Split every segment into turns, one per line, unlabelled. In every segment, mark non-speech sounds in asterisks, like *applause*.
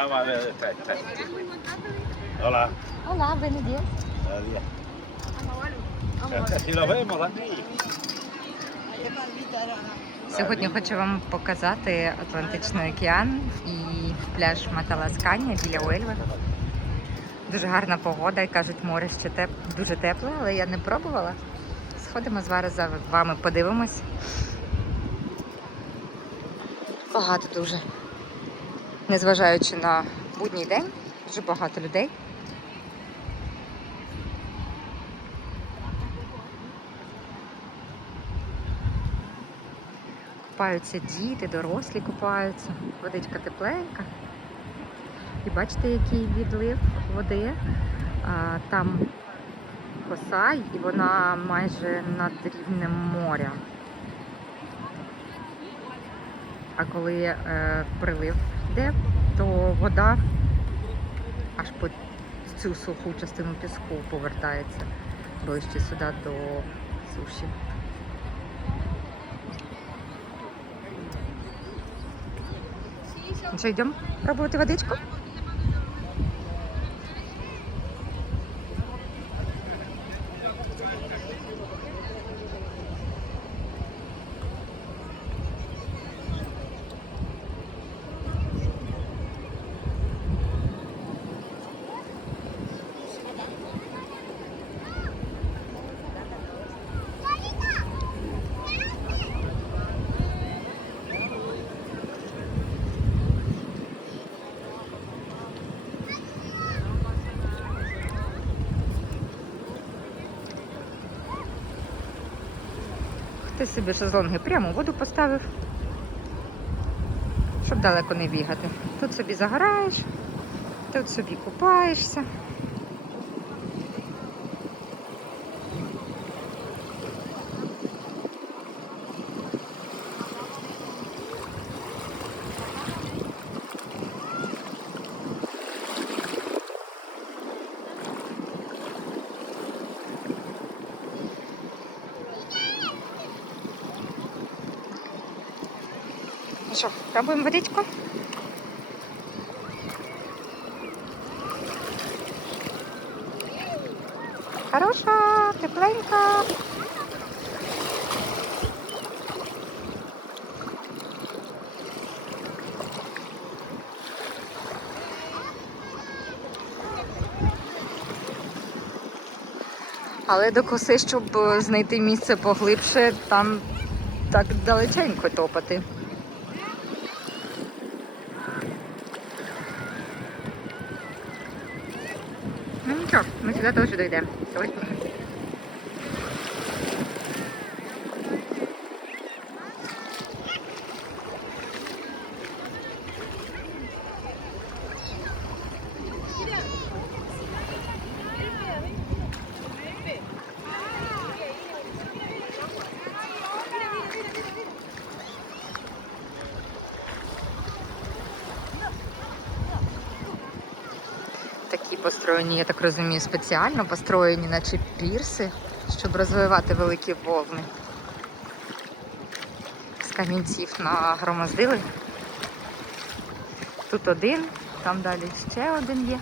Ah, vale, aspetta. Hola.
Olá, buenos días.
Buenos días. Vemos.
Сьогодні хочу вам показати Атлантичний океан і пляж Маталаскання біля Уельви. Дуже гарна погода і кажуть, море ще теп... дуже тепле, але я не пробувала. Сходимо зараз за вами, подивимось. Багато дуже. Незважаючи на будній день, дуже багато людей. Купаються діти, дорослі купаються, водичка тепленька. І бачите, який відлив води. Там коса, і вона майже над рівнем моря. А коли е, прилив йде, то вода аж по цю суху частину піску повертається ближче сюди до суші. Ну Що, йдемо пробувати водичку? Ти собі шезлонги прямо в воду поставив, щоб далеко не бігати. Тут собі загораєш, тут собі купаєшся. Що, пробуємо водичку? Хороша, тепленька. Але до коси, щоб е, знайти місце поглибше, там так далеченько топати. Нічого, ми сюди теж дійдемо. Сьогодні. Такі построєні, я так розумію, спеціально построєні, наче пірси, щоб розвивати великі вовни. З камінців нагромоздили. Тут один, там далі ще один є.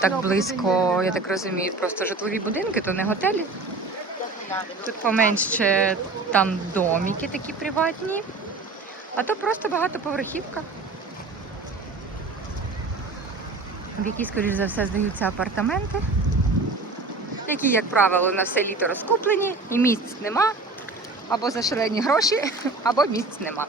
Так близько, я так розумію, просто житлові будинки, то не готелі. Тут поменше там домики такі приватні, а то просто багатоповерхівка. В якій, скоріш за все, здаються апартаменти, які, як правило, на все літо розкуплені, і місць нема, або за шалені гроші, *laughs* або місць нема.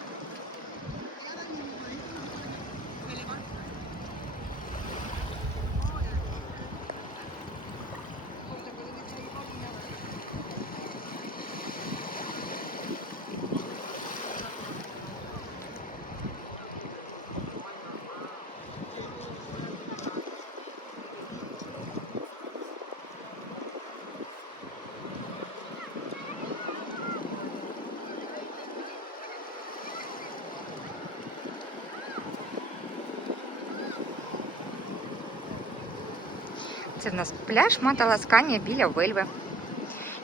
Це в нас пляж Мата Ласкання біля Вельви.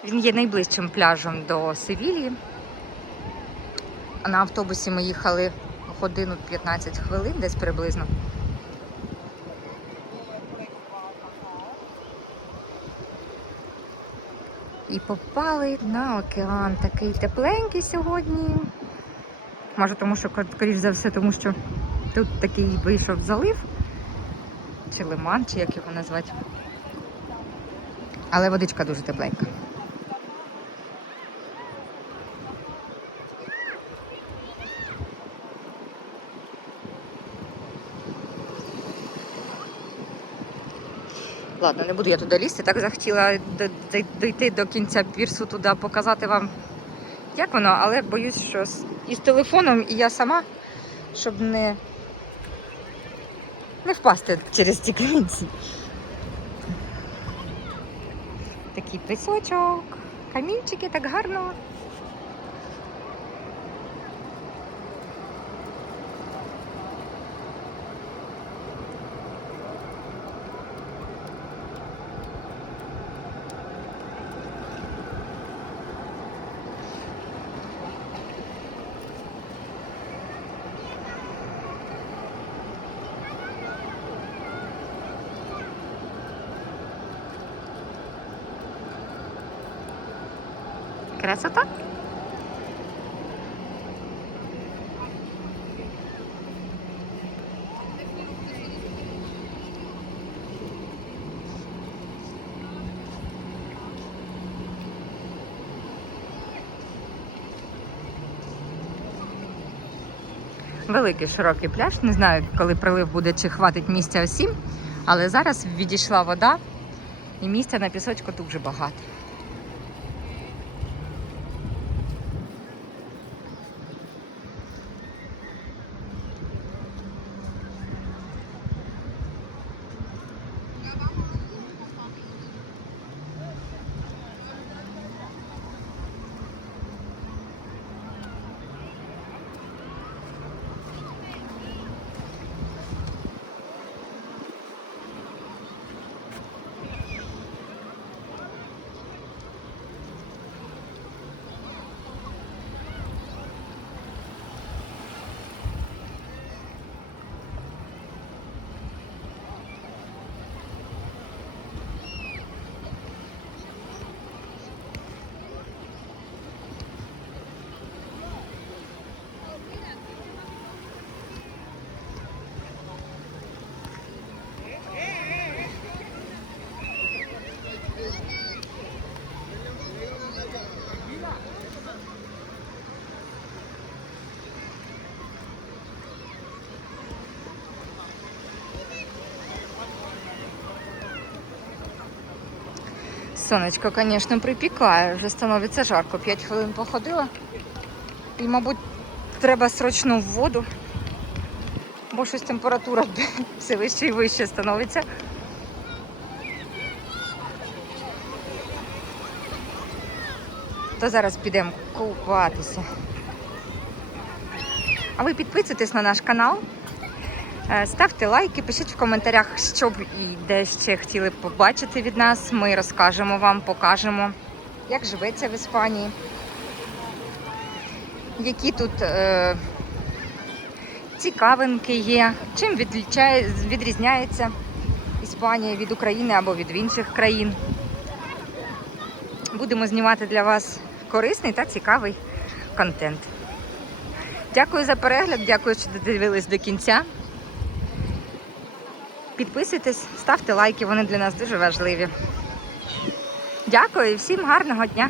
Він є найближчим пляжем до Севілії. На автобусі ми їхали годину 15 хвилин, десь приблизно. І попали на океан. Такий тепленький сьогодні. Може, тому що, скоріш за все, тому що тут такий вийшов залив, чи лиман, чи як його назвати. Але водичка дуже тепленька. Ладно, не буду я туди лізти. Так захотіла до- до- кінця пірсу туди, показати вам, як воно, але боюсь, що з- і телефоном, і я сама, щоб не, не впасти через ті камінці. Такий пісочок, камінчики, так гарно. Красота. Великий широкий пляж. Не знаю, коли прилив буде, чи хватить місця усім, але зараз відійшла вода і місця на пісочку дуже багато. Сонечко, звісно, припікає, вже становиться жарко. 5 хвилин походила. І, мабуть, треба срочно в воду, бо щось температура *laughs* все вище і вище становиться. То зараз підемо купатися. А ви підписуйтесь на наш канал, Ставте лайки, пишіть в коментарях, що б і де ще хотіли побачити від нас. Ми розкажемо вам, покажемо, як живеться в Іспанії, які тут е, цікавинки є, чим відрізняється Іспанія від України або від інших країн. Будемо знімати для вас корисний та цікавий контент. Дякую за перегляд, дякую, що додивились до кінця. Підписуйтесь, ставте лайки, вони для нас дуже важливі. Дякую і всім гарного дня!